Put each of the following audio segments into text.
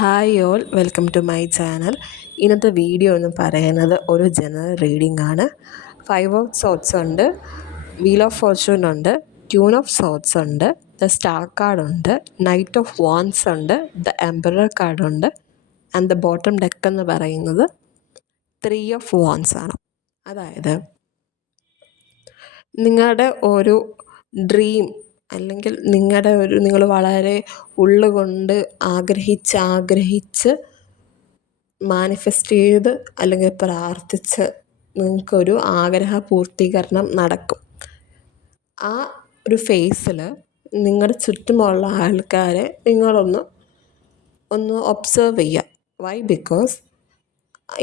Hi all, welcome to my channel. ഇന്നത്തെ video എന്ന് പറയുന്നത് ഒരു ജനറൽ റീഡിംഗ് ആണ്. 5 ഓഫ് സോട്ട്സ് ഉണ്ട്, വീൽ ഓഫ് ഫോർച്യൂൺ ഉണ്ട്, ക്യൂൻ ഓഫ് സോട്ട്സ് ഉണ്ട്, ദ സ്റ്റാർ കാർഡ് ഉണ്ട്, നൈറ്റ് ഓഫ് വാൻസ് ഉണ്ട്, ദ എംപറർ കാർഡ് ഉണ്ട്, ആൻഡ് ദ ബോട്ടം ഡെക്ക് എന്ന് പറയുന്നത് 3 ഓഫ് വാൻസ് ആണ്. അതായത് നിങ്ങളുടെ ഒരു ഡ്രീം അല്ലെങ്കിൽ നിങ്ങൾ വളരെ ഉള്ളുകൊണ്ട് ആഗ്രഹിച്ച് മാനിഫെസ്റ്റ് ചെയ്ത് അല്ലെങ്കിൽ പ്രാർത്ഥിച്ച് നിങ്ങൾക്കൊരു ആഗ്രഹ പൂർത്തീകരണം നടക്കും. ആ ഒരു ഫേസിൽ നിങ്ങളുടെ ചുറ്റുമുള്ള ആൾക്കാരെ നിങ്ങളൊന്ന് ഒബ്സർവ് ചെയ്യുക. വൈ? ബിക്കോസ്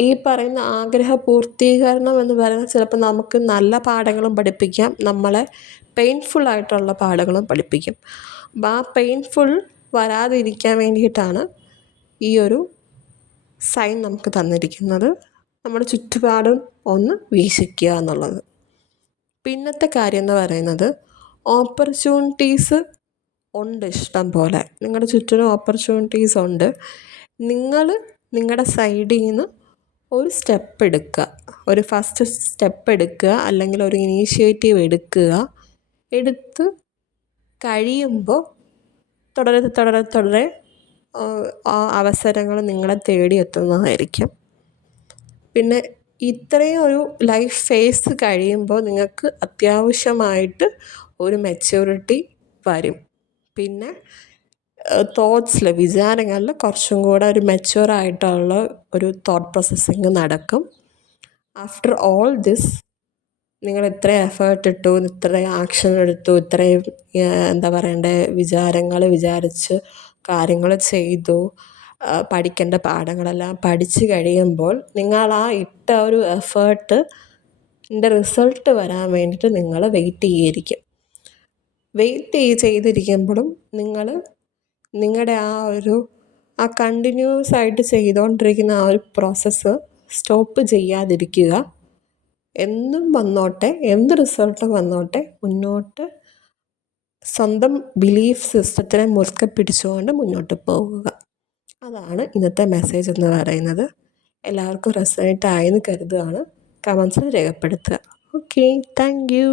ഈ പറയുന്ന ആഗ്രഹ പൂർത്തീകരണം എന്ന് പറയുന്നത് ചിലപ്പോൾ നമുക്ക് നല്ല പാഠങ്ങളും പഠിപ്പിക്കാം, നമ്മളെ പെയിൻഫുള്ളായിട്ടുള്ള പാഠങ്ങളും പഠിപ്പിക്കും. അപ്പോൾ ആ പെയിൻഫുൾ വരാതിരിക്കാൻ വേണ്ടിയിട്ടാണ് ഈ ഒരു സൈൻ നമുക്ക് തന്നിരിക്കുന്നത്. നമ്മുടെ ചുറ്റുപാടും ഒന്ന് വീക്ഷിക്കുക എന്നുള്ളത്. പിന്നത്തെ കാര്യം എന്ന് പറയുന്നത് ഓപ്പർച്യൂണിറ്റീസ് ഉണ്ട്, ഇഷ്ടം പോലെ നിങ്ങളുടെ ചുറ്റിനും ഓപ്പർച്യൂണിറ്റീസ് ഉണ്ട്. നിങ്ങളുടെ സൈഡിൽ നിന്ന് ഒരു സ്റ്റെപ്പ് എടുക്കുക, ഒരു ഫസ്റ്റ് സ്റ്റെപ്പ് എടുക്കുക, അല്ലെങ്കിൽ ഒരു ഇനീഷ്യേറ്റീവ് എടുത്ത് കഴിയുമ്പോൾ തുടരെ ആ അവസരങ്ങൾ നിങ്ങളെ തേടിയെത്തുന്നതായിരിക്കും. പിന്നെ ഇത്രയും ഒരു ലൈഫ് ഫേസ് കഴിയുമ്പോൾ നിങ്ങൾക്ക് അത്യാവശ്യമായിട്ട് ഒരു മെച്യൂരിറ്റി വരും. പിന്നെ തോട്ട്സിൽ, വിചാരങ്ങളിൽ കുറച്ചും കൂടെ ഒരു മെച്യൂറായിട്ടുള്ള ഒരു തോട്ട് പ്രോസസ്സിങ് നടക്കും. ആഫ്റ്റർ ഓൾ ദിസ്, നിങ്ങൾ ഇത്രയും എഫേർട്ട് ഇട്ടു, ഇത്രയും ആക്ഷൻ എടുത്തു, ഇത്രയും വിചാരങ്ങൾ വിചാരിച്ച് കാര്യങ്ങൾ ചെയ്തു, പഠിക്കേണ്ട പാഠങ്ങളെല്ലാം പഠിച്ചു കഴിയുമ്പോൾ നിങ്ങൾ ആ ഇട്ട ഒരു എഫേർട്ടിൻ്റെ റിസൾട്ട് വരാൻ വേണ്ടിയിട്ട് നിങ്ങൾ വെയിറ്റ് ചെയ്തിരിക്കുമ്പോഴും നിങ്ങളുടെ ആ കണ്ടിന്യൂസ് ആയിട്ട് ചെയ്തുകൊണ്ടിരിക്കുന്ന ആ ഒരു പ്രോസസ്സ് സ്റ്റോപ്പ് ചെയ്യാതിരിക്കുക. എന്തും വന്നോട്ടെ, എന്ത് റിസൾട്ട് വന്നോട്ടെ, മുന്നോട്ട് സ്വന്തം ബിലീഫ് സിസ്റ്റത്തിനെ മുറുക്കെ പിടിച്ചുകൊണ്ട് മുന്നോട്ട് പോവുക. അതാണ് ഇന്നത്തെ മെസ്സേജ് എന്ന് പറയുന്നത്. എല്ലാവർക്കും റെസണേറ്റ് ആയെന്ന് കരുതുകയാണ്. കമൻസിൽ രേഖപ്പെടുത്തുക. Okay, thank you.